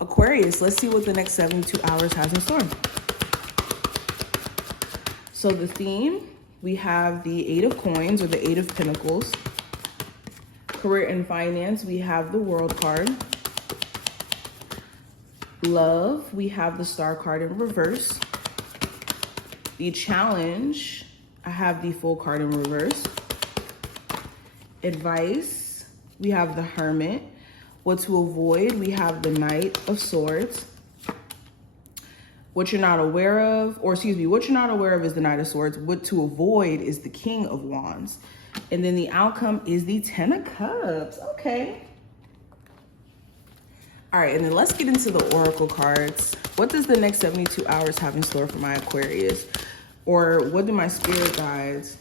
Aquarius, let's see what the next 72 hours has in store. So the theme, we have the Eight of Coins or the Eight of Pentacles. Career and finance, we have the World card. Love, we have the Star card in reverse. The challenge, I have the Full card in reverse. Advice, we have the Hermit. What to avoid, we have the Knight of Swords. What you're not aware of, what you're not aware of is the Knight of Swords. What to avoid is the King of Wands. And then the outcome is the Ten of Cups. Okay. All right, and then let's get into the Oracle cards. What does the next 72 hours have in store for my Aquarius? Or what do my spirit guides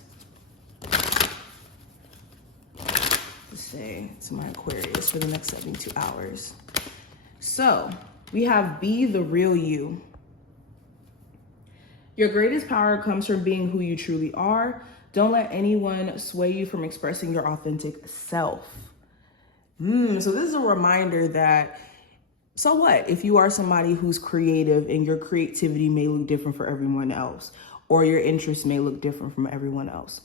say to my Aquarius for the next 72 hours? So we have be the real you. Your greatest power comes from being who you truly are. Don't let anyone sway you from expressing your authentic self. So this is a reminder that, so what if you are somebody who's creative and your creativity may look different for everyone else, or your interests may look different from everyone else?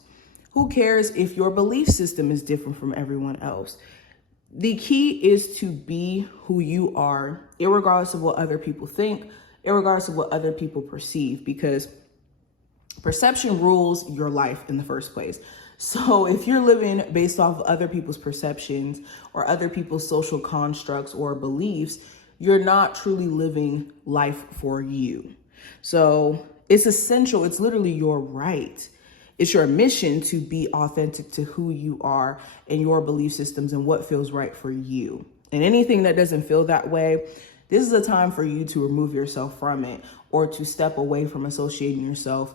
Who cares if your belief system is different from everyone else? The key is to be who you are, irregardless of what other people think, irregardless of what other people perceive, because perception rules your life in the first place. So if you're living based off of other people's perceptions or other people's social constructs or beliefs, you're not truly living life for you. So it's essential. It's literally your right. It's your mission to be authentic to who you are and your belief systems and what feels right for you. And anything that doesn't feel that way, this is a time for you to remove yourself from it, or to step away from associating yourself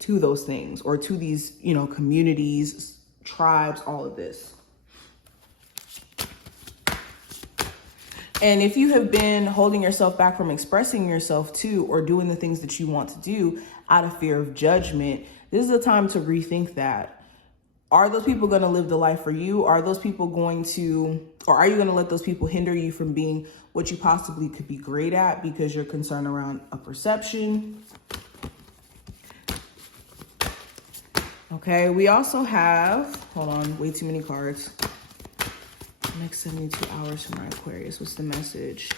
to those things, or to these, communities, tribes, all of this. And if you have been holding yourself back from expressing yourself to, or doing the things that you want to do out of fear of judgment, this is a time to rethink that. Are those people going to live the life for you? Are those people going to, or are you going to let those people hinder you from being what you possibly could be great at because you're concerned around a perception? Okay, we also have, hold on, way too many cards. Next 72 hours for my Aquarius. What's the message?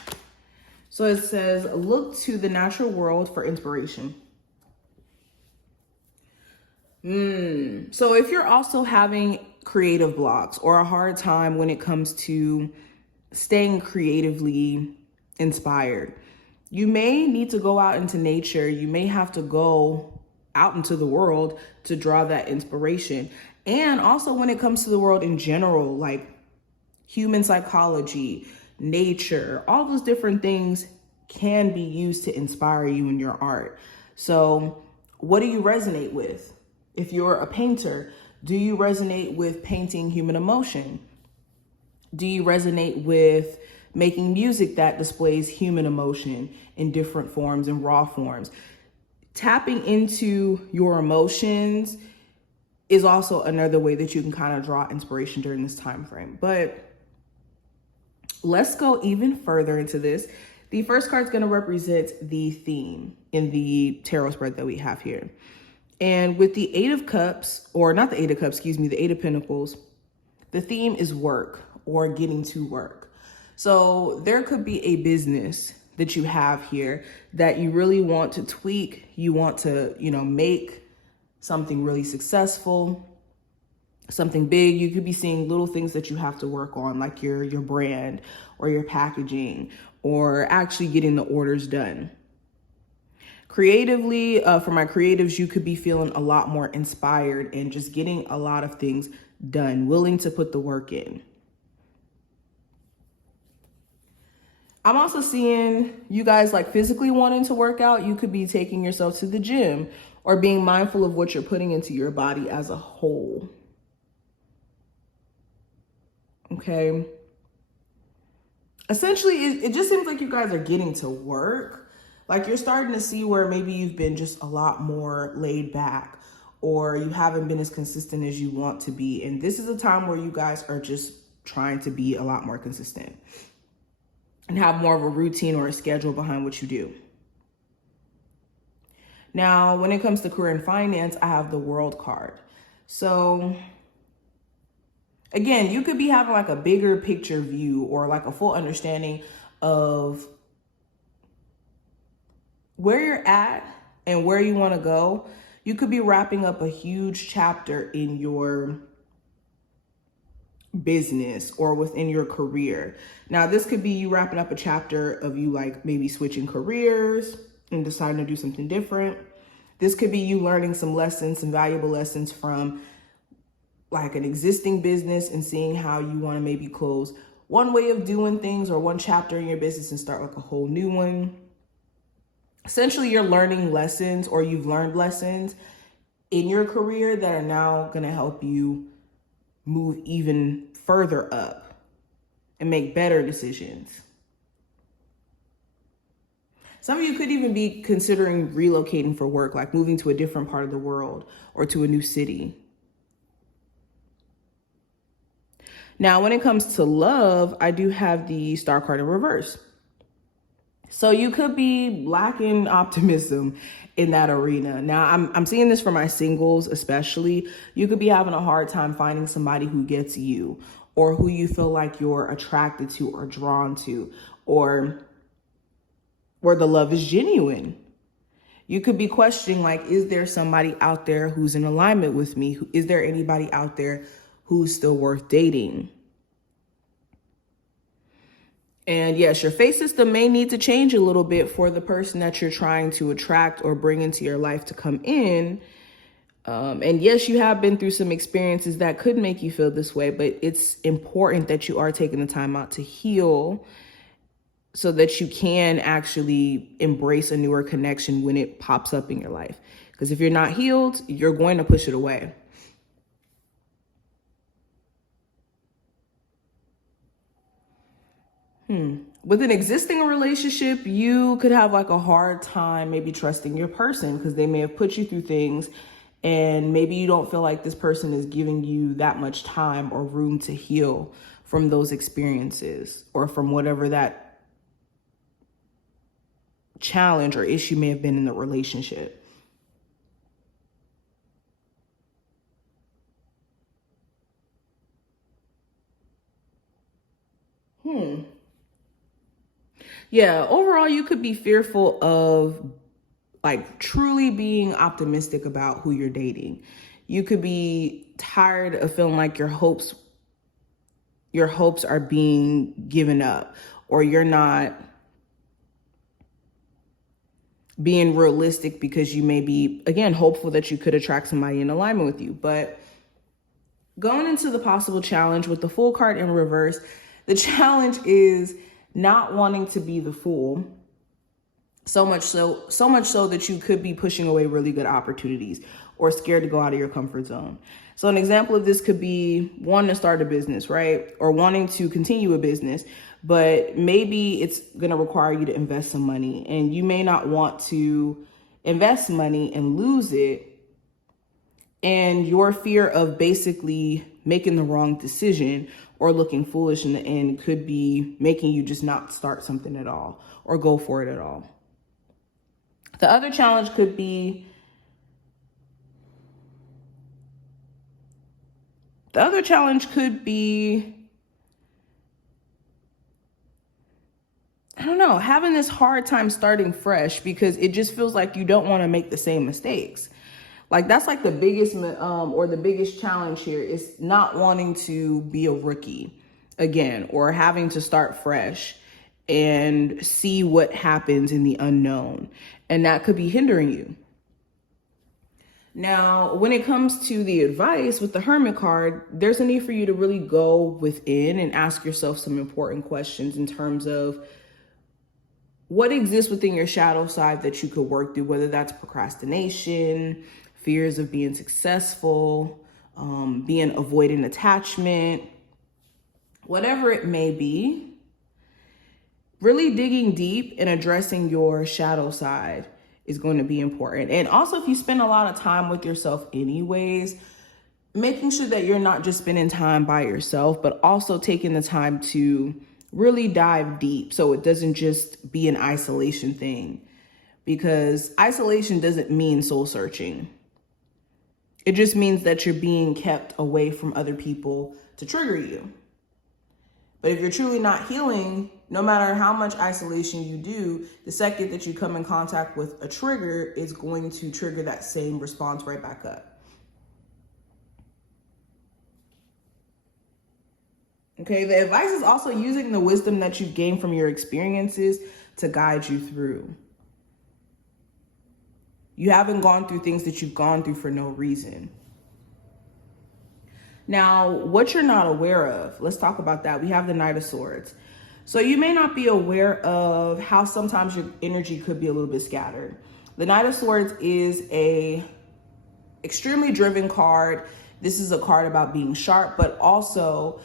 So it says, look to the natural world for inspiration. So if you're also having creative blocks or a hard time when it comes to staying creatively inspired, you may need to go out into nature. You may have to go out into the world to draw that inspiration. And also when it comes to the world in general, like human psychology, nature, all those different things can be used to inspire you in your art. So what do you resonate with? If you're a painter, do you resonate with painting human emotion? Do you resonate with making music that displays human emotion in different forms and raw forms? Tapping into your emotions is also another way that you can kind of draw inspiration during this time frame. But let's go even further into this. The first card is going to represent the theme in the tarot spread that we have here. And with the Eight of Cups, or not the Eight of Cups, excuse me, the Eight of Pentacles, the theme is work or getting to work. So there could be a business that you have here that you really want to tweak. You want to, make something really successful, something big. You could be seeing little things that you have to work on, like your brand or your packaging, or actually getting the orders done. Creatively, for my creatives, you could be feeling a lot more inspired and just getting a lot of things done, willing to put the work in. I'm also seeing you guys like physically wanting to work out. You could be taking yourself to the gym or being mindful of what you're putting into your body as a whole. Okay. Essentially, it just seems like you guys are getting to work. Like you're starting to see where maybe you've been just a lot more laid back, or you haven't been as consistent as you want to be. And this is a time where you guys are just trying to be a lot more consistent. and have more of a routine or a schedule behind what you do. Now, when it comes to career and finance, I have the World card. So again, you could be having like a bigger picture view or like a full understanding of where you're at and where you want to go. You could be wrapping up a huge chapter in your business or within your career. Now, this could be you wrapping up a chapter of you like maybe switching careers and deciding to do something different. This could be you learning some lessons, some valuable lessons from like an existing business and seeing how you want to maybe close one way of doing things or one chapter in your business and start like a whole new one. Essentially, you're learning lessons or you've learned lessons in your career that are now going to help you move even further up and make better decisions. Some of you could even be considering relocating for work, like moving to a different part of the world or to a new city. Now, when it comes to love, I do have the Star card in reverse. So you could be lacking optimism in that arena. Now, I'm seeing this for my singles especially. You could be having a hard time finding somebody who gets you or who you feel like you're attracted to or drawn to, or where the love is genuine. You could be questioning, like, is there somebody out there who's in alignment with me? Is there anybody out there who's still worth dating? And yes, your faith system may need to change a little bit for the person that you're trying to attract or bring into your life to come in. And yes, you have been through some experiences that could make you feel this way, but it's important that you are taking the time out to heal so that you can actually embrace a newer connection when it pops up in your life. Because if you're not healed, you're going to push it away. With an existing relationship, you could have like a hard time maybe trusting your person because they may have put you through things and maybe you don't feel like this person is giving you that much time or room to heal from those experiences or from whatever that challenge or issue may have been in the relationship. Yeah, overall, you could be fearful of like truly being optimistic about who you're dating. You could be tired of feeling like your hopes are being given up, or you're not being realistic because you may be, again, hopeful that you could attract somebody in alignment with you. But going into the possible challenge with the Fool card in reverse, the challenge is not wanting to be the fool, so much so that you could be pushing away really good opportunities or scared to go out of your comfort zone. So an example of this could be wanting to start a business, right? Or wanting to continue a business, but maybe it's going to require you to invest some money and you may not want to invest money and lose it. And your fear of basically making the wrong decision or looking foolish in the end could be making you just not start something at all or go for it at all. The other challenge could be, I don't know, having this hard time starting fresh because it just feels like you don't want to make the same mistakes. Like that's like the biggest or the biggest challenge here is not wanting to be a rookie again, or having to start fresh and see what happens in the unknown. And that could be hindering you. Now, when it comes to the advice with the Hermit card, there's a need for you to really go within and ask yourself some important questions in terms of what exists within your shadow side that you could work through, whether that's procrastination, fears of being successful, being avoidant attachment, whatever it may be. Really digging deep and addressing your shadow side is going to be important. And also, if you spend a lot of time with yourself anyways, making sure that you're not just spending time by yourself, but also taking the time to really dive deep so it doesn't just be an isolation thing, because isolation doesn't mean soul searching. It just means that you're being kept away from other people to trigger you. But if you're truly not healing, no matter how much isolation you do, the second that you come in contact with a trigger, it's going to trigger that same response right back up. Okay, the advice is also using the wisdom that you've gained from your experiences to guide you through. You haven't gone through things that you've gone through for no reason. Now, what you're not aware of, let's talk about that. We have the Knight of Swords. So you may not be aware of how sometimes your energy could be a little bit scattered. The Knight of Swords is a extremely driven card. This is a card about being sharp, but also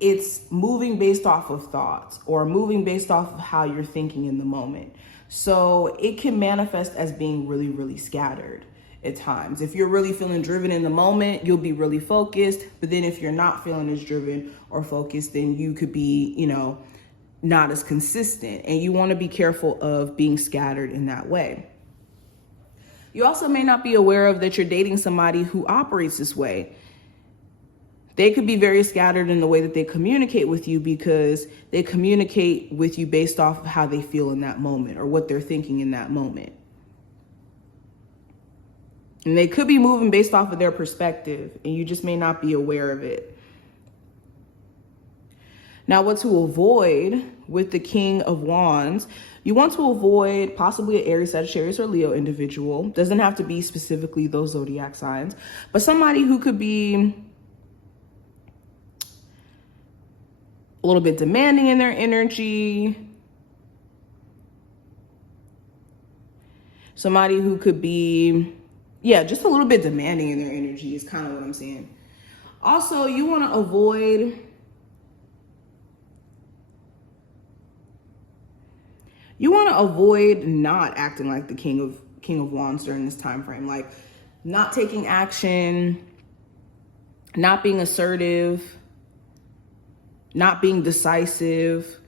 it's moving based off of thoughts or moving based off of how you're thinking in the moment. So it can manifest as being really, really scattered at times. If you're really feeling driven in the moment, you'll be really focused. But then if you're not feeling as driven or focused, then you could be, not as consistent. And you want to be careful of being scattered in that way. You also may not be aware of that you're dating somebody who operates this way. They could be very scattered in the way that they communicate with you, because they communicate with you based off of how they feel in that moment or what they're thinking in that moment. And they could be moving based off of their perspective, and you just may not be aware of it. Now, what to avoid with the King of Wands, you want to avoid possibly an Aries, Sagittarius, or Leo individual. Doesn't have to be specifically those zodiac signs, but somebody who could be a little bit demanding in their energy. Somebody who could be, just a little bit demanding in their energy is kind of what I'm saying. Also, you want to avoid not acting like the King of Wands during this time frame, like not taking action, not being assertive, not being decisive.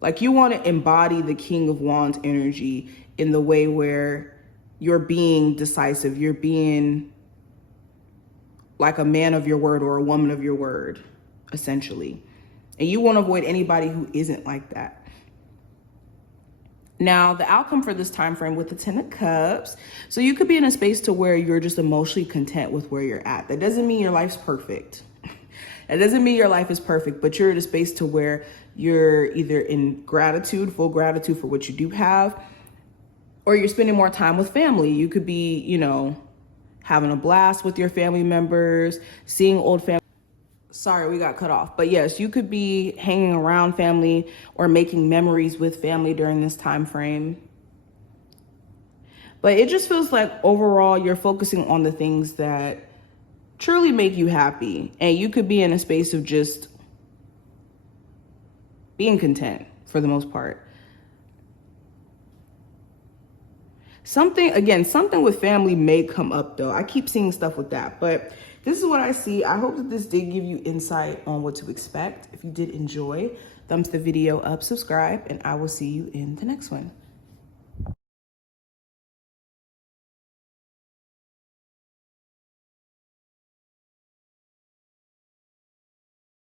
Like, you want to embody the King of Wands energy in the way where you're being decisive, you're being like a man of your word or a woman of your word, essentially. And you want to avoid anybody who isn't like that. Now, the outcome for this time frame with the 10 of Cups. So you could be in a space to where you're just emotionally content with where you're at. That doesn't mean your life's perfect. It doesn't mean your life is perfect, but you're in a space to where you're either in gratitude, full gratitude for what you do have, or you're spending more time with family. You could be, having a blast with your family members, seeing old family. Sorry, we got cut off. But yes, you could be hanging around family or making memories with family during this time frame. But it just feels like overall you're focusing on the things that truly make you happy. And you could be in a space of just being content for the most part. Something with family may come up though. I keep seeing stuff with that, but this is what I see. I hope that this did give you insight on what to expect. If you did enjoy, thumbs the video up, subscribe, and I will see you in the next one.